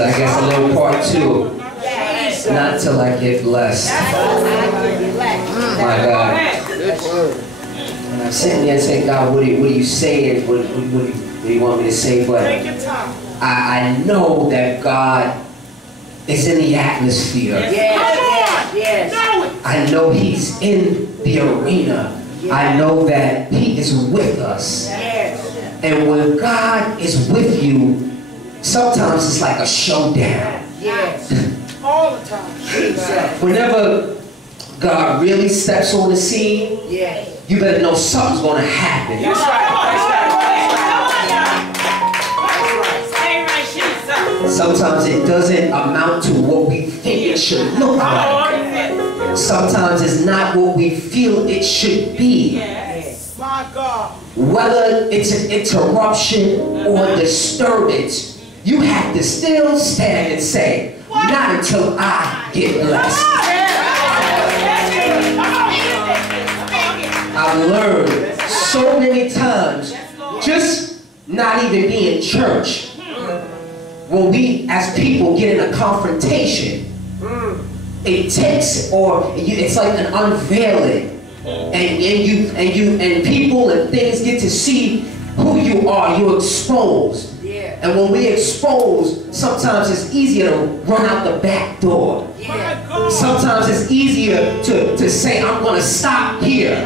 I guess a little part two. Not till I get blessed. My God. And I'm sitting there saying, God, what are you saying? What do you want me to say? But I know that God is in the atmosphere. I know He's in the arena. I know that He is with us. And when God is with you, sometimes it's like a showdown. All the time. Whenever God really steps on the scene, you better know something's going to happen. That's right. Sometimes it doesn't amount to what we think it should look like. Sometimes it's not what we feel it should be. My God. Whether it's an interruption or a disturbance, you have to still stand and say, not until I get blessed. I've learned so many times, just not even being in church, when we as people get in a confrontation, it takes, or it's like an unveiling, and people and things get to see who you are. You're exposed. And when we expose, sometimes it's easier to run out the back door. Sometimes it's easier to say, I'm going to stop here.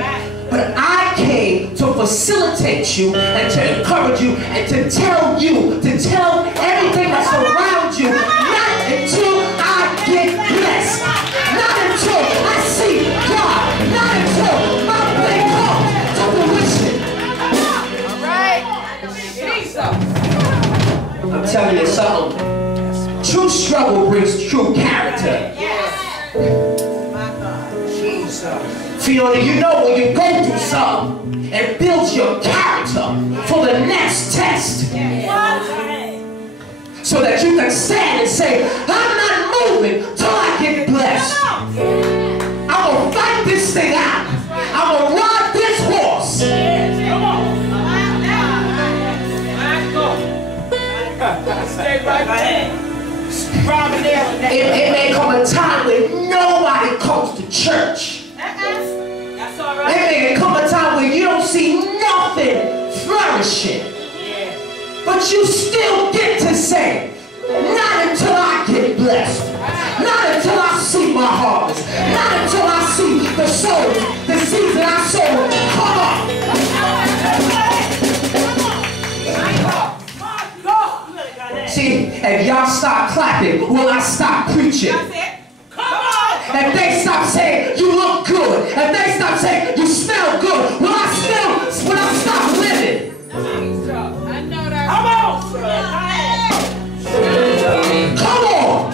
But I came to facilitate you and to encourage you and to tell everything that's around you, not until I get blessed. Not until I see God. Not until my faith comes to fruition. I'm telling you something. True struggle brings true character. Fiona, you know when you go through something, it builds your character for the next test. So that you can stand and say, I'm not moving till I get blessed. I'm going to fight this thing out. I'm going to ride this horse. Come on. Stay right there. It may come a time when nobody comes to church. That's all right. It may come a time when you don't see nothing flourishing. But you still get to say, not until I get blessed. Not until I see my harvest. Not until I see the soul, the seeds that I sow. Come on. See, if y'all stop clapping, will I stop preaching? If they stop saying you look good, if they stop saying you smell good, will I stop living? Come on!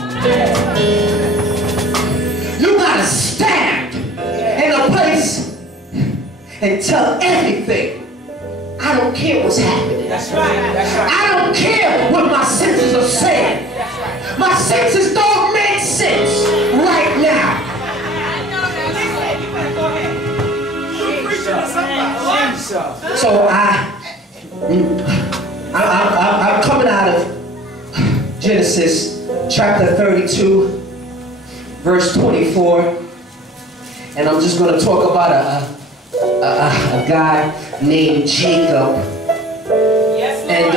You gotta stand in a place and tell everything. I don't care what's happening. That's right. I don't care what my senses are saying. My senses don't make sense right now. So I'm coming out of Genesis chapter 32, verse 24, and I'm just going to talk about a guy named Jacob. And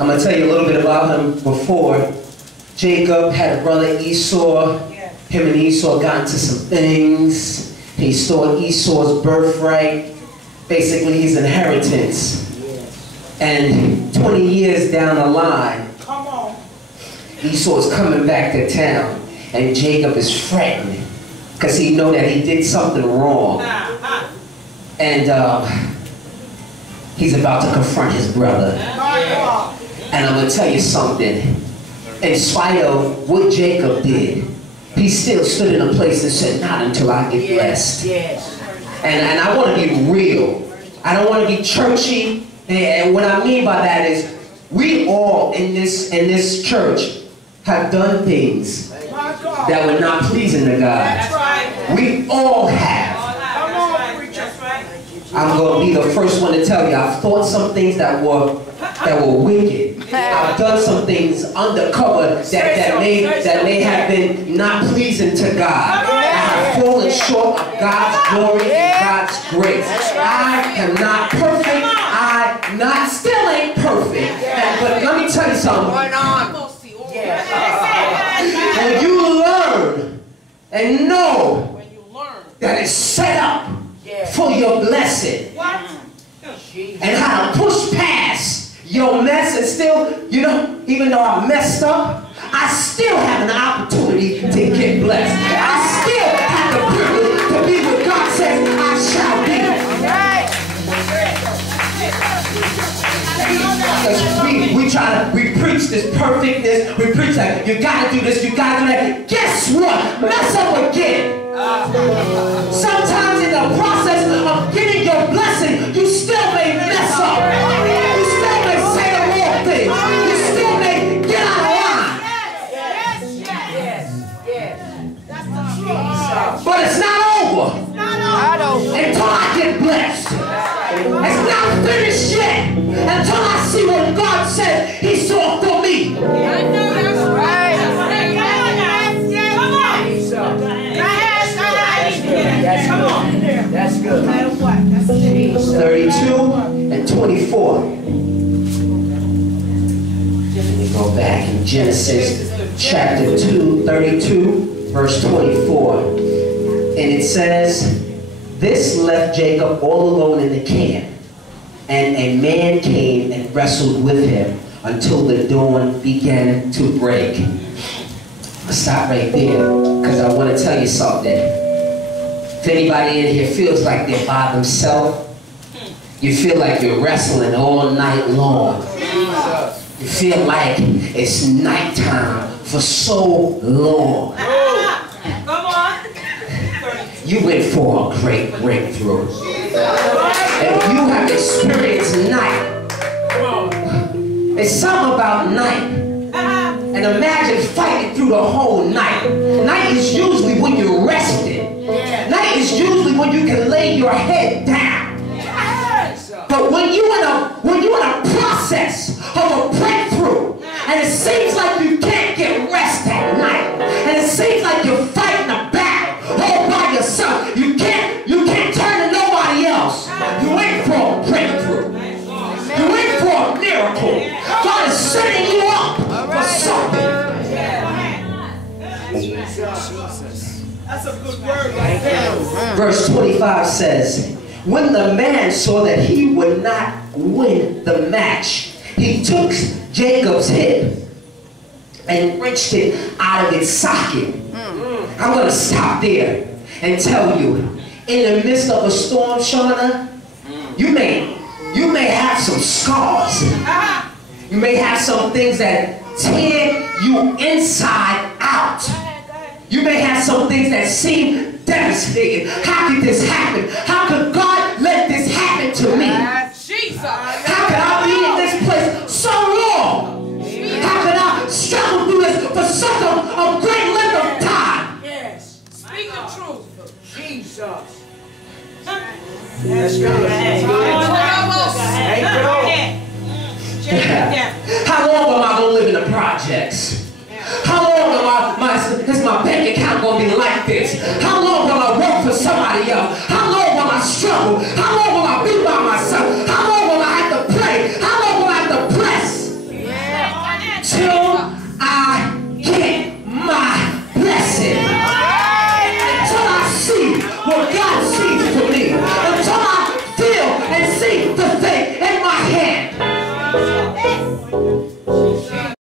I'm going to tell you a little bit about him before. Jacob had a brother Esau. Him and Esau got into some things. He stole Esau's birthright, basically his inheritance. And 20 years down the line, Esau's coming back to town, and Jacob is fretting because he know that he did something wrong. And he's about to confront his brother. And I'm going to tell you something. In spite of what Jacob did, he still stood in a place and said, not until I get blessed. And I want to be real. I don't want to be churchy. And what I mean by that is, we all in this church have done things that were not pleasing to God. We all have. I'm going to be the first one to tell you, I've thought some things that were that were wicked. I've done some things undercover that may have been not pleasing to God. I have fallen short of God's glory and God's grace. I am not perfect. Still ain't perfect. But let me tell you something. When you learn and know that it's set up for your blessing, and how to push past your mess and still, you know, even though I messed up, I still have an opportunity to get blessed. I still have the privilege to be what God says I shall be. We preach this perfectness, we preach that you gotta do this, you gotta do that. Guess what? Mess up again. Sometimes in the process of getting your blessing, you still may mess up. You still may say the wrong thing. You still may get out of line. That's the truth. But it's not over until I get blessed. It's not finished yet until I see what God said He saw for me. I know that's right. Come on. That's good. No matter what. That's 32 and 24. Let me go back in Genesis chapter 32, verse 24. And it says, this left Jacob all alone in the camp, and a man came and wrestled with him until the dawn began to break. I'll stop right there, because I want to tell you something. If anybody in here feels like they're by themselves, you feel like you're wrestling all night long. You feel like it's nighttime for so long. Come on. You went for a great breakthrough. And you have experienced night. It's something about night. And imagine fighting through the whole night. Night is usually when you're rested. Night is usually when you can lay your head down. But when you're in a process of a breakthrough, and it seems like you can't get rest at night, and it seems like you're fighting a battle all by yourself, you can't turn to nobody else. You wait for a breakthrough. You wait for a miracle. God is setting you up for something. That's a good word right there. Verse 25 says, when the man saw that he would not win the match, he took Jacob's hip and wrenched it out of its socket. I'm going to stop there and tell you, in the midst of a storm, Shauna, you may have some scars. You may have some things that tear you inside out. You may have some things that seem devastating. How could this happen? How could God let this happen to me? Jesus. How could I be in this place so long? How could I struggle through this for such a great length of time? Yes. Speak the truth. Jesus. That's good. How long am I going to live in the projects? How long is my bank account going to be like this? How long will I work for somebody else? How long will I struggle?